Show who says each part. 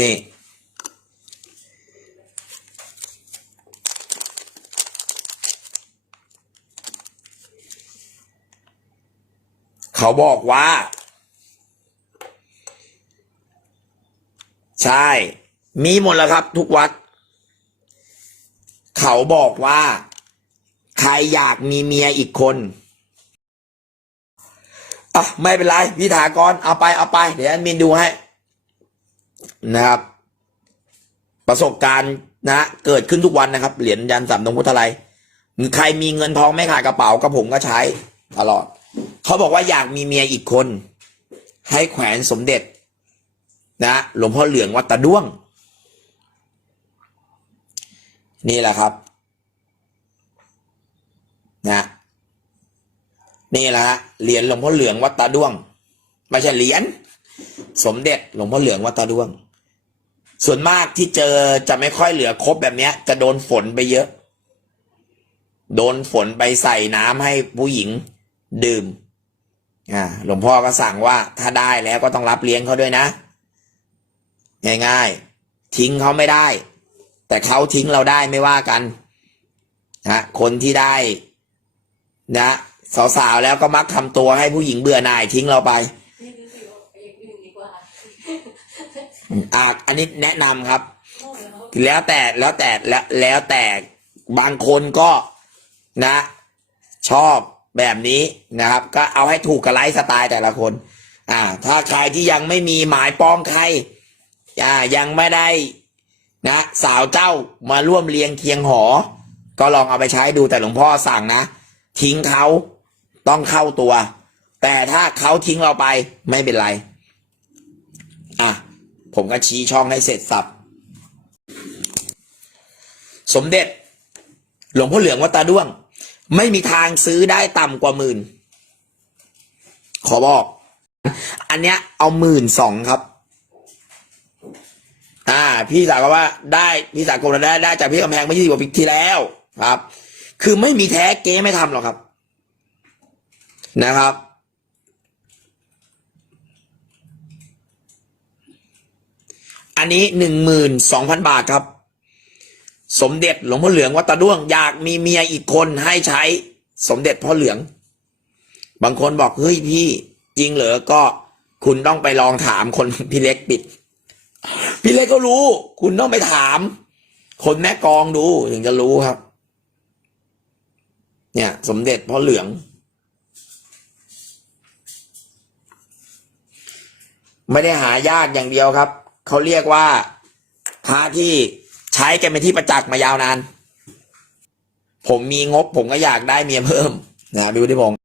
Speaker 1: นี่เขาบอกว่า ใช่ มีหมดแล้วครับ ทุกวัด เขาบอกว่า ใครอยากมีเมียอีกคนอะไม่เป็นไรพี่ถากรเอาไปเอาไป เดี๋ยวแอดมินดูให้ นะครับ ประสบการณ์นะ เกิดขึ้นทุกวันนะครับ เหรียญยันสามตรงพุทธไลยใครมีเงินทองไม่ขาดกระเป๋ากับผมก็ใช้ตลอด เขาบอกว่าอยากมีเมียอีกคน ให้แขวนสมเด็จ นะหลวงพ่อเหลืองวัดตะด้วง นี่แหละครับ นะ นี่แหละฮะเหรียญหลวงพ่อเหลืองวัดตาด้วง ไม่ใช่เหรียญสมเด็จหลวงพ่อเหลืองวัดตาด้วง ส่วนมากที่เจอจะไม่ค่อยเหลือครบแบบเนี้ย จะโดนฝนไปเยอะ โดนฝนไปใส่น้ำให้ผู้หญิงดื่มอ่าหลวงพ่อก็สั่งว่าถ้าได้แล้วก็ต้องรับเลี้ยงเขาด้วยนะ ง่ายๆ ทิ้งเขาไม่ได้ แต่เขาทิ้งเราได้ไม่ว่ากันนะคนที่ได้นะสาวๆแล้วก็มักทำตัวให้ผู้หญิงเบื่อหน่ายทิ้งเราไป
Speaker 2: นี่รู้สึกว่าไปอย่างอื่นดีกว่า
Speaker 1: อ่าอันนี้แนะนำครับ แล้วแต่แล้วแต่แล้วแล้วแต่บางคนก็นะ ชอบแบบนี้นะครับ ก็เอาให้ถูกกับไลฟ์สไตล์แต่ละคน อ่า ถ้าใครที่ยังไม่มีหมายปองใครอ่ายังไม่ได้นะสาวเจ้ามาร่วมเรียงเคียงหอ ก็ลองเอาไปใช้ดูแต่หลวงพ่อสั่งนะ ทิ้งเขาต้องเข้าตัว แต่ถ้าเขาทิ้งเราไปไม่เป็นไร ผมก็ชี้ช่องให้เสร็จสับ สมเด็จ หลวงพ่อเหลืองวัดตาด้วง ไม่มีทางซื้อได้ต่ำกว่าหมื่น ขอบอก อันเนี้ยเอาหมื่นสองครับ อ่า พี่สาวก็ว่าได้พี่สาวกลได้ได้จากพี่กำแพงไม่ยี่สิบกว่าปีที่แล้วครับ คือไม่มีแท้เก๊ไม่ทำหรอกครับ นะครับ อันนี้หนึ่งหมื่นสองพันบาทครับ สมเด็จหลวงพ่อเหลืองวัดตะด้วงอยากมีเมียอีกคนให้ใช้สมเด็จพ่อเหลือง บางคนบอกเฮ้ยพี่จริงเหรอก็คุณต้องไปลองถามคนพี่เล็กปิด พี่เล็กก็รู้ คุณต้องไปถาม คนแม่กองดูถึงจะรู้ครับ เนี่ย สมเด็จพ่อเหลือง ไม่ได้หายากอย่างเดียวครับ เขาเรียกว่าพระที่ใช้กันเป็นที่ประจักษ์มายาวนาน ผมมีงบผมก็อยากได้เมียเพิ่มนะพี่วุฒิพงศ์